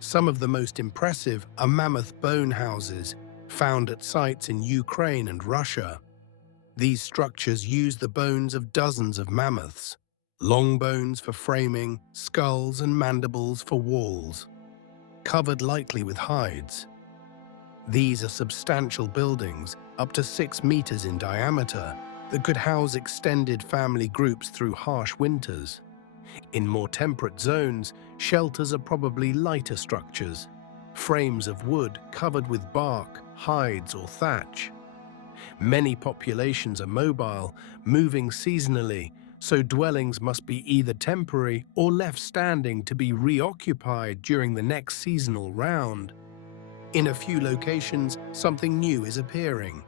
Some of the most impressive are mammoth bone houses, found at sites in Ukraine and Russia. These structures use the bones of dozens of mammoths, long bones for framing, skulls and mandibles for walls. covered lightly with hides. These are substantial buildings, up to 6 meters in diameter, that could house extended family groups through harsh winters. In more temperate zones, shelters are probably lighter structures, frames of wood covered with bark, hides, or thatch. Many populations are mobile, moving seasonally, so dwellings must be either temporary or left standing to be reoccupied during the next seasonal round. In a few locations, something new is appearing.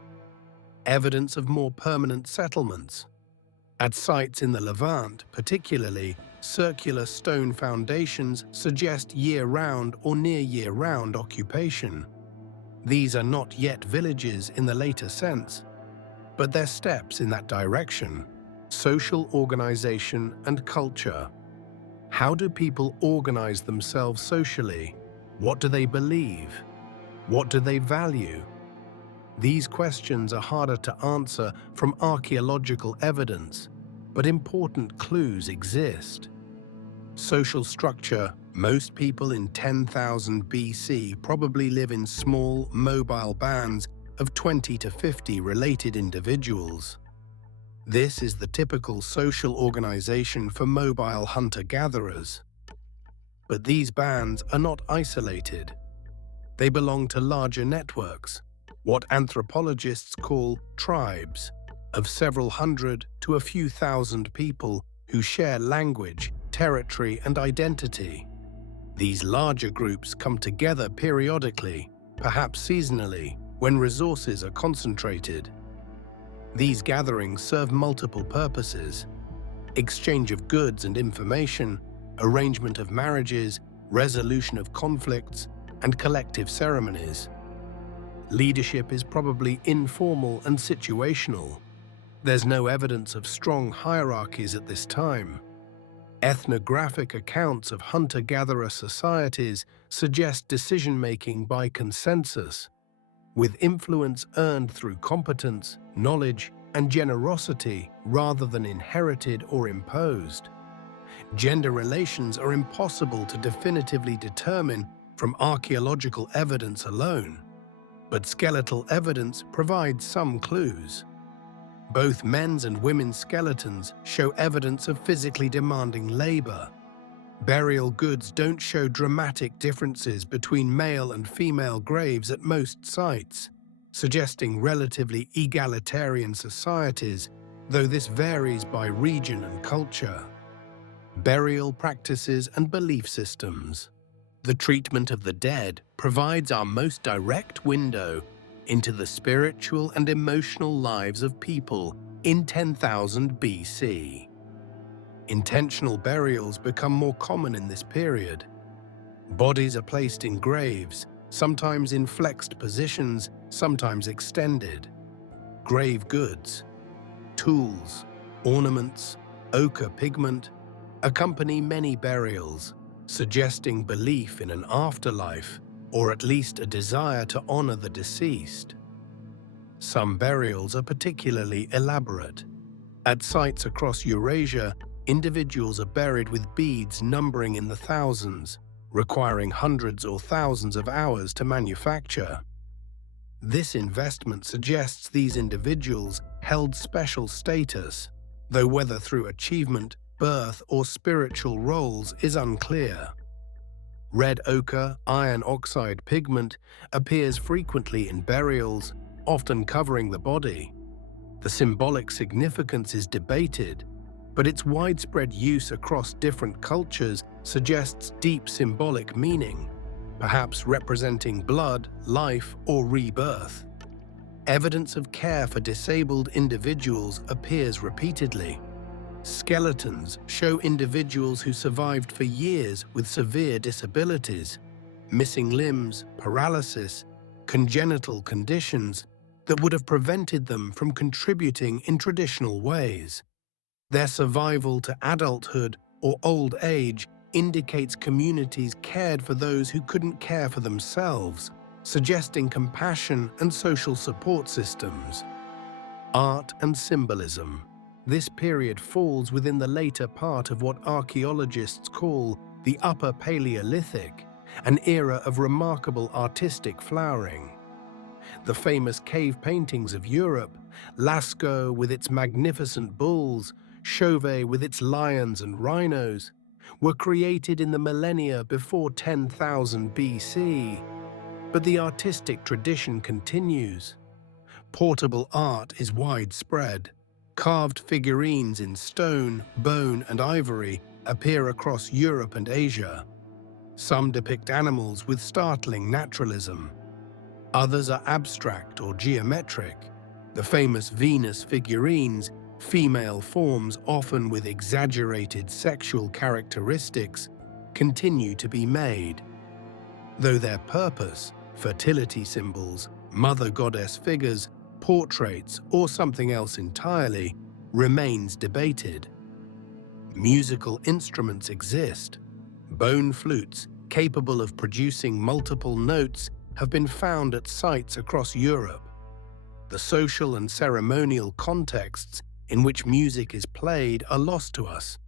Evidence of more permanent settlements. At sites in the Levant, particularly, circular stone foundations suggest year-round or near year-round occupation. These are not yet villages in the later sense, but they're steps in that direction. Social organization and culture. How do people organize themselves socially? What do they believe? What do they value? These questions are harder to answer from archaeological evidence, but important clues exist. Social structure. Most people in 10,000 BC probably live in small, mobile bands of 20 to 50 related individuals. This is the typical social organization for mobile hunter-gatherers. But these bands are not isolated. They belong to larger networks, what anthropologists call tribes, of several hundred to a few thousand people who share language, territory, and identity. These larger groups come together periodically, perhaps seasonally, when resources are concentrated. These gatherings serve multiple purposes: exchange of goods and information, arrangement of marriages, resolution of conflicts, and collective ceremonies. Leadership is probably informal and situational. There's no evidence of strong hierarchies at this time. Ethnographic accounts of hunter-gatherer societies suggest decision-making by consensus, with influence earned through competence, knowledge, and generosity rather than inherited or imposed. Gender relations are impossible to definitively determine from archaeological evidence alone, but skeletal evidence provides some clues. Both men's and women's skeletons show evidence of physically demanding labor. Burial goods don't show dramatic differences between male and female graves at most sites, suggesting relatively egalitarian societies, though this varies by region and culture. Burial practices and belief systems. The treatment of the dead provides our most direct window into the spiritual and emotional lives of people in 10,000 BC. Intentional burials become more common in this period. Bodies are placed in graves, sometimes in flexed positions, sometimes extended. Grave goods, tools, ornaments, ochre pigment accompany many burials, suggesting belief in an afterlife, or at least a desire to honor the deceased. Some burials are particularly elaborate. At sites across Eurasia, individuals are buried with beads numbering in the thousands, requiring hundreds or thousands of hours to manufacture. This investment suggests these individuals held special status, though whether through achievement, birth, or spiritual roles is unclear. Red ochre, iron oxide pigment appears frequently in burials, often covering the body. The symbolic significance is debated, but its widespread use across different cultures suggests deep symbolic meaning, perhaps representing blood, life, or rebirth. Evidence of care for disabled individuals appears repeatedly. Skeletons show individuals who survived for years with severe disabilities, missing limbs, paralysis, congenital conditions that would have prevented them from contributing in traditional ways. Their survival to adulthood or old age indicates communities cared for those who couldn't care for themselves, suggesting compassion and social support systems. Art and symbolism. This period falls within the later part of what archaeologists call the Upper Paleolithic, an era of remarkable artistic flowering. The famous cave paintings of Europe, Lascaux with its magnificent bulls, Chauvet with its lions and rhinos, were created in the millennia before 10,000 BC. But the artistic tradition continues. Portable art is widespread. Carved figurines in stone, bone, and ivory appear across Europe and Asia. Some depict animals with startling naturalism. Others are abstract or geometric. The famous Venus figurines, female forms often with exaggerated sexual characteristics, continue to be made. Though their purpose, fertility symbols, mother goddess figures, portraits, or something else entirely, remains debated. Musical instruments exist. Bone flutes, capable of producing multiple notes, have been found at sites across Europe. The social and ceremonial contexts in which music is played are lost to us,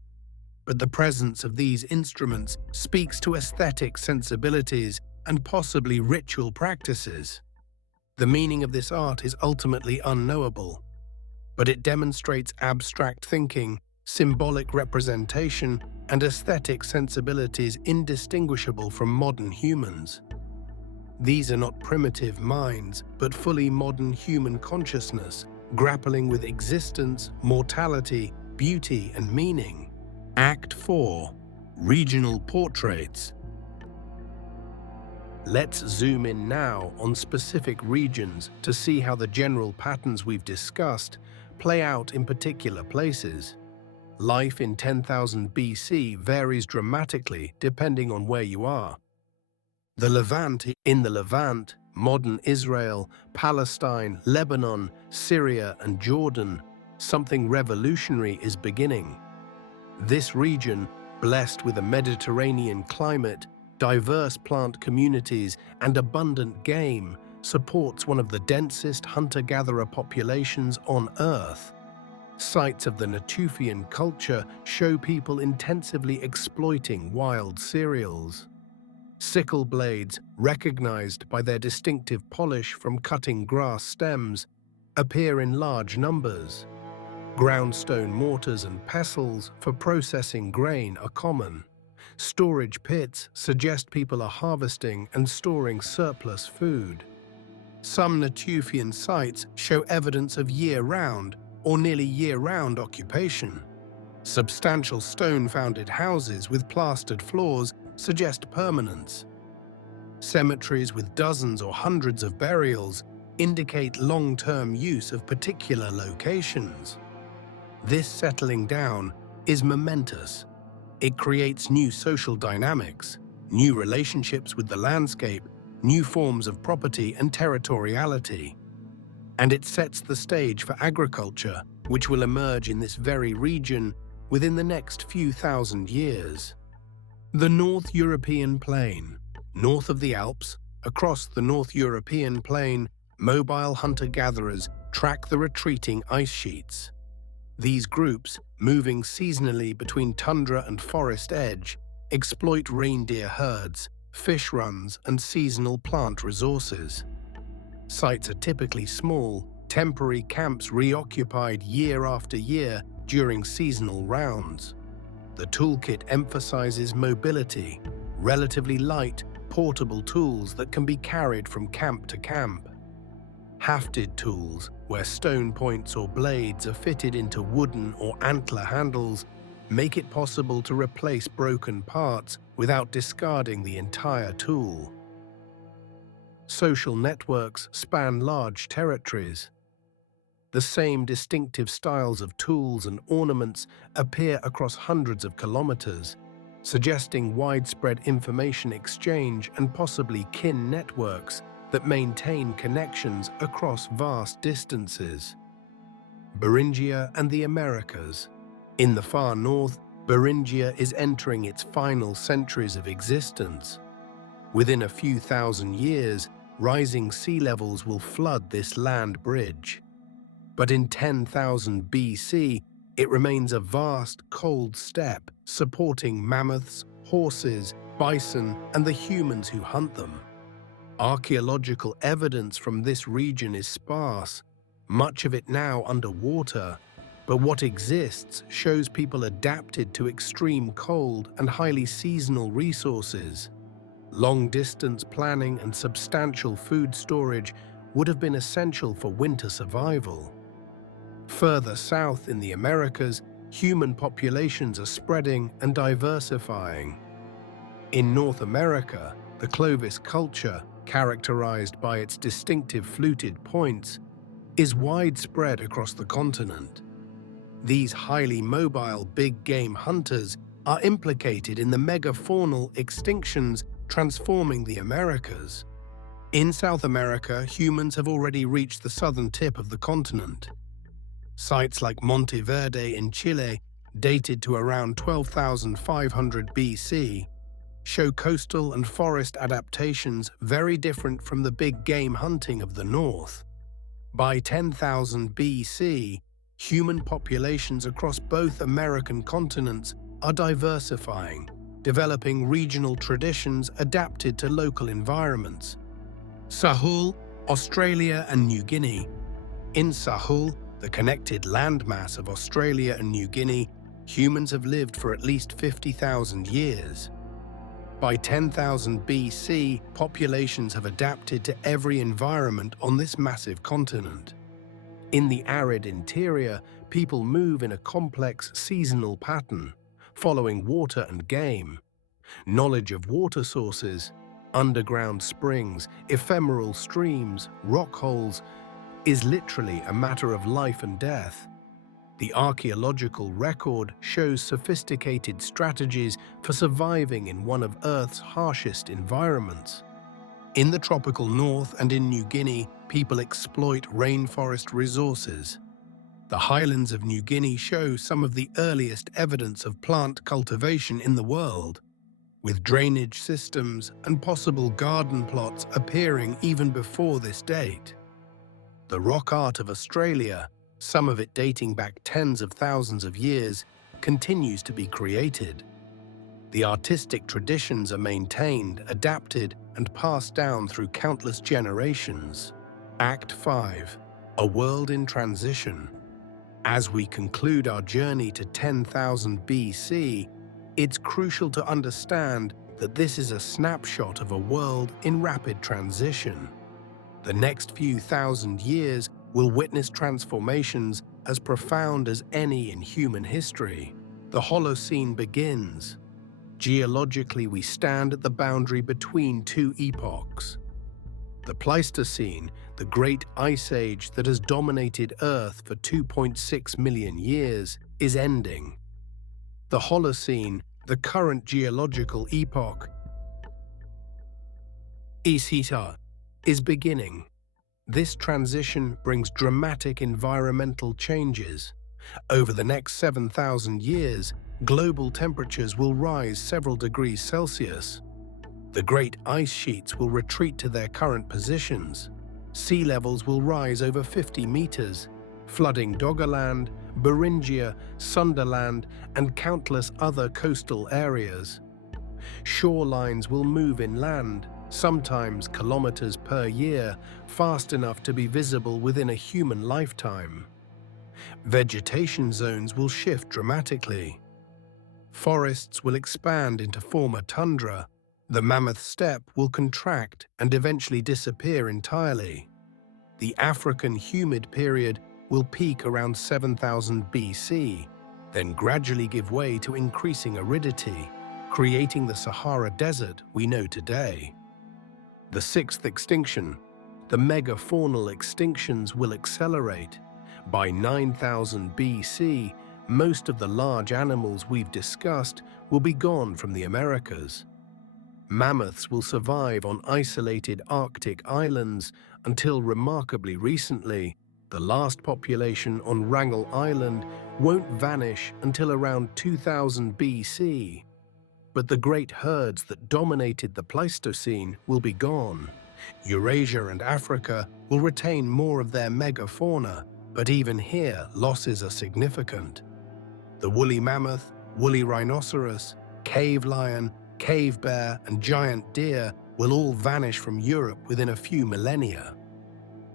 but the presence of these instruments speaks to aesthetic sensibilities and possibly ritual practices. The meaning of this art is ultimately unknowable, but it demonstrates abstract thinking, symbolic representation, and aesthetic sensibilities indistinguishable from modern humans. These are not primitive minds, but fully modern human consciousness, grappling with existence, mortality, beauty, and meaning. Act 4. Regional Portraits. Let's zoom in now on specific regions to see how the general patterns we've discussed play out in particular places. Life in 10,000 BC varies dramatically depending on where you are. In the Levant, modern Israel, Palestine, Lebanon, Syria, and Jordan, something revolutionary is beginning. This region, blessed with a Mediterranean climate, diverse plant communities, and abundant game, supports one of the densest hunter-gatherer populations on Earth. Sites of the Natufian culture show people intensively exploiting wild cereals. Sickle blades, recognized by their distinctive polish from cutting grass stems, appear in large numbers. Groundstone mortars and pestles for processing grain are common. Storage pits suggest people are harvesting and storing surplus food. Some Natufian sites show evidence of year-round or nearly year-round occupation. Substantial stone-founded houses with plastered floors suggest permanence. Cemeteries with dozens or hundreds of burials indicate long-term use of particular locations. This settling down is momentous. It creates new social dynamics, new relationships with the landscape, new forms of property and territoriality. And it sets the stage for agriculture, which will emerge in this very region within the next few thousand years. The North European Plain. North of the Alps, across the North European Plain, mobile hunter-gatherers track the retreating ice sheets. These groups, moving seasonally between tundra and forest edge, exploit reindeer herds, fish runs, and seasonal plant resources. Sites are typically small, temporary camps reoccupied year after year during seasonal rounds. The toolkit emphasizes mobility, relatively light, portable tools that can be carried from camp to camp. Hafted tools, where stone points or blades are fitted into wooden or antler handles, make it possible to replace broken parts without discarding the entire tool. Social networks span large territories. The same distinctive styles of tools and ornaments appear across hundreds of kilometers, suggesting widespread information exchange and possibly kin networks that maintain connections across vast distances. Beringia and the Americas. In the far north, Beringia is entering its final centuries of existence. Within a few thousand years, rising sea levels will flood this land bridge. But in 10,000 BC, it remains a vast, cold steppe supporting mammoths, horses, bison, and the humans who hunt them. Archaeological evidence from this region is sparse, much of it now underwater, but what exists shows people adapted to extreme cold and highly seasonal resources. Long-distance planning and substantial food storage would have been essential for winter survival. Further south in the Americas, human populations are spreading and diversifying. In North America, the Clovis culture, characterized by its distinctive fluted points, is widespread across the continent. These highly mobile big game hunters are implicated in the megafaunal extinctions transforming the Americas. In South America, humans have already reached the southern tip of the continent. Sites like Monte Verde in Chile, dated to around 12,500 BC, show coastal and forest adaptations very different from the big game hunting of the north. By 10,000 BC, human populations across both American continents are diversifying, developing regional traditions adapted to local environments. Sahul, Australia and New Guinea. In Sahul, the connected landmass of Australia and New Guinea, humans have lived for at least 50,000 years. By 10,000 BC, populations have adapted to every environment on this massive continent. In the arid interior, people move in a complex seasonal pattern, following water and game. Knowledge of water sources, underground springs, ephemeral streams, rock holes, is literally a matter of life and death. The archaeological record shows sophisticated strategies for surviving in one of Earth's harshest environments. In the tropical north and in New Guinea, people exploit rainforest resources. The highlands of New Guinea show some of the earliest evidence of plant cultivation in the world, with drainage systems and possible garden plots appearing even before this date. The rock art of Australia, some of it dating back tens of thousands of years, continues to be created. The artistic traditions are maintained, adapted, and passed down through countless generations. Act 5. A world in transition. As we conclude our journey to 10,000 BC, it's crucial to understand that this is a snapshot of a world in rapid transition. The next few thousand years will witness transformations as profound as any in human history. The Holocene begins. Geologically, we stand at the boundary between two epochs. The Pleistocene, the great ice age that has dominated Earth for 2.6 million years, is ending. The Holocene, the current geological epoch, is beginning. This transition brings dramatic environmental changes. Over the next 7,000 years, global temperatures will rise several degrees Celsius. The great ice sheets will retreat to their current positions. Sea levels will rise over 50 meters, flooding Doggerland, Beringia, Sunderland, and countless other coastal areas. Shorelines will move inland, sometimes kilometers per year, fast enough to be visible within a human lifetime. Vegetation zones will shift dramatically. Forests will expand into former tundra. The mammoth steppe will contract and eventually disappear entirely. The African humid period will peak around 7,000 BC, then gradually give way to increasing aridity, creating the Sahara Desert we know today. The sixth extinction, the megafaunal extinctions, will accelerate. By 9,000 BC, most of the large animals we've discussed will be gone from the Americas. Mammoths will survive on isolated Arctic islands until, remarkably recently, the last population on Wrangel Island won't vanish until around 2000 BC. But the great herds that dominated the Pleistocene will be gone. Eurasia and Africa will retain more of their megafauna, but even here, losses are significant. The woolly mammoth, woolly rhinoceros, cave lion, cave bear, and giant deer will all vanish from Europe within a few millennia.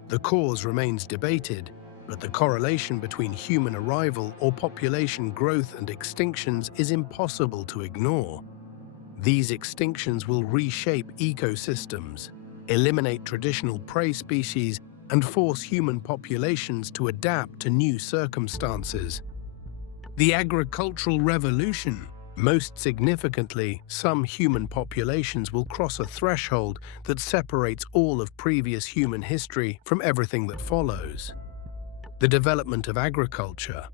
The cause remains debated, but the correlation between human arrival or population growth and extinctions is impossible to ignore. These extinctions will reshape ecosystems, eliminate traditional prey species, and force human populations to adapt to new circumstances. The agricultural revolution. Most significantly, some human populations will cross a threshold that separates all of previous human history from everything that follows. The development of agriculture.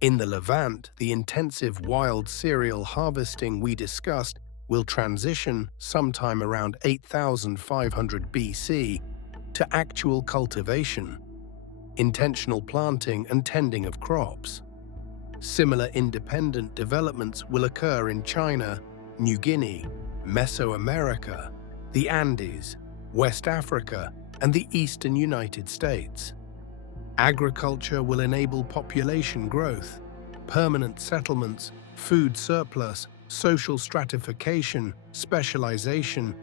In the Levant, the intensive wild cereal harvesting we discussed will transition sometime around 8,500 BC to actual cultivation, intentional planting and tending of crops. Similar independent developments will occur in China, New Guinea, Mesoamerica, the Andes, West Africa, and the eastern United States. Agriculture will enable population growth, permanent settlements, food surplus, social stratification, specialization,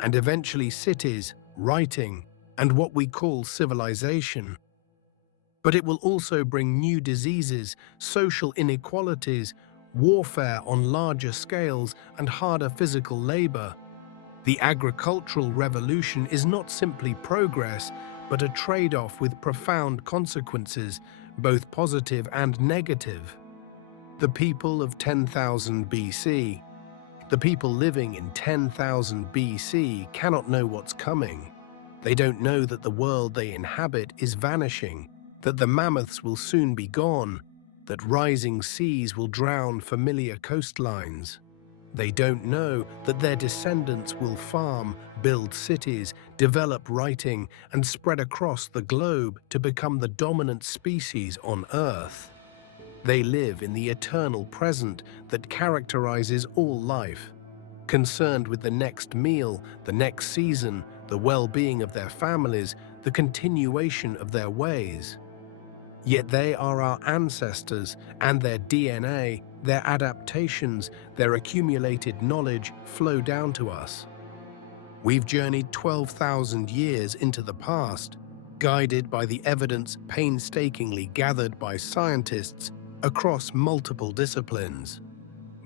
and eventually cities, writing, and what we call civilization. But it will also bring new diseases, social inequalities, warfare on larger scales, and harder physical labor. The agricultural revolution is not simply progress, but a trade-off with profound consequences, both positive and negative. The people of 10,000 BC. The people living in 10,000 BC cannot know what's coming. They don't know that the world they inhabit is vanishing, that the mammoths will soon be gone, that rising seas will drown familiar coastlines. They don't know that their descendants will farm, build cities, develop writing, and spread across the globe to become the dominant species on Earth. They live in the eternal present that characterizes all life, concerned with the next meal, the next season, the well-being of their families, the continuation of their ways. Yet they are our ancestors, and their DNA, their adaptations, their accumulated knowledge flow down to us. We've journeyed 12,000 years into the past, guided by the evidence painstakingly gathered by scientists across multiple disciplines.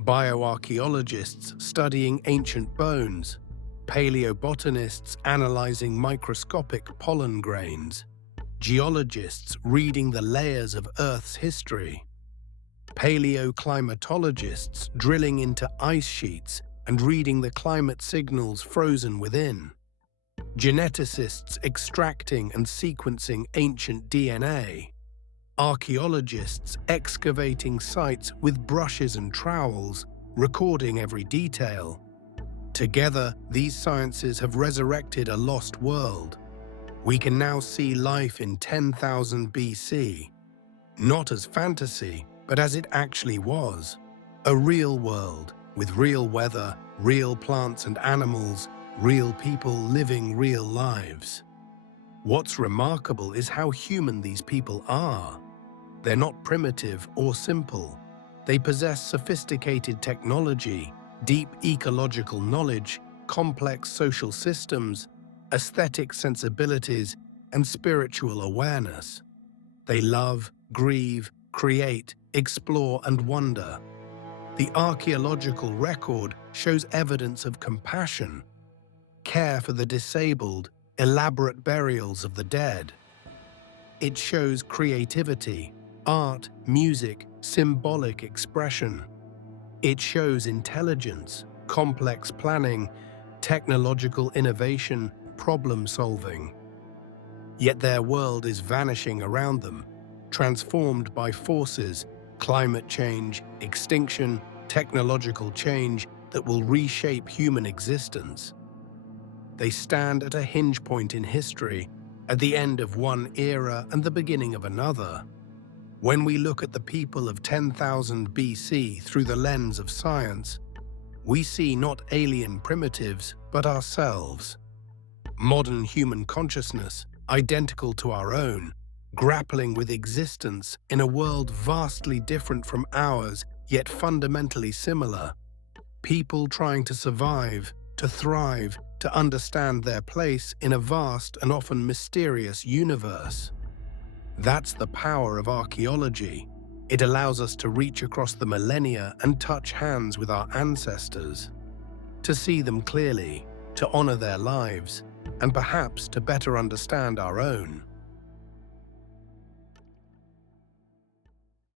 Bioarchaeologists studying ancient bones, paleobotanists analyzing microscopic pollen grains, geologists reading the layers of Earth's history, paleoclimatologists drilling into ice sheets and reading the climate signals frozen within, geneticists extracting and sequencing ancient DNA, archaeologists excavating sites with brushes and trowels, recording every detail. Together, these sciences have resurrected a lost world. We can now see life in 10,000 BC, not as fantasy, but as it actually was. A real world, with real weather, real plants and animals, real people living real lives. What's remarkable is how human these people are. They're not primitive or simple. They possess sophisticated technology, deep ecological knowledge, complex social systems, aesthetic sensibilities, and spiritual awareness. They love, grieve, create, explore, and wonder. The archaeological record shows evidence of compassion, care for the disabled, elaborate burials of the dead. It shows creativity, art, music, symbolic expression. It shows intelligence, complex planning, technological innovation, problem-solving. Yet their world is vanishing around them, transformed by forces, climate change, extinction, technological change that will reshape human existence. They stand at a hinge point in history, at the end of one era and the beginning of another. When we look at the people of 10,000 BC through the lens of science, we see not alien primitives, but ourselves. Modern human consciousness, identical to our own, grappling with existence in a world vastly different from ours, yet fundamentally similar. People trying to survive, to thrive, to understand their place in a vast and often mysterious universe. That's the power of archaeology. It allows us to reach across the millennia and touch hands with our ancestors, to see them clearly, to honor their lives, and perhaps to better understand our own.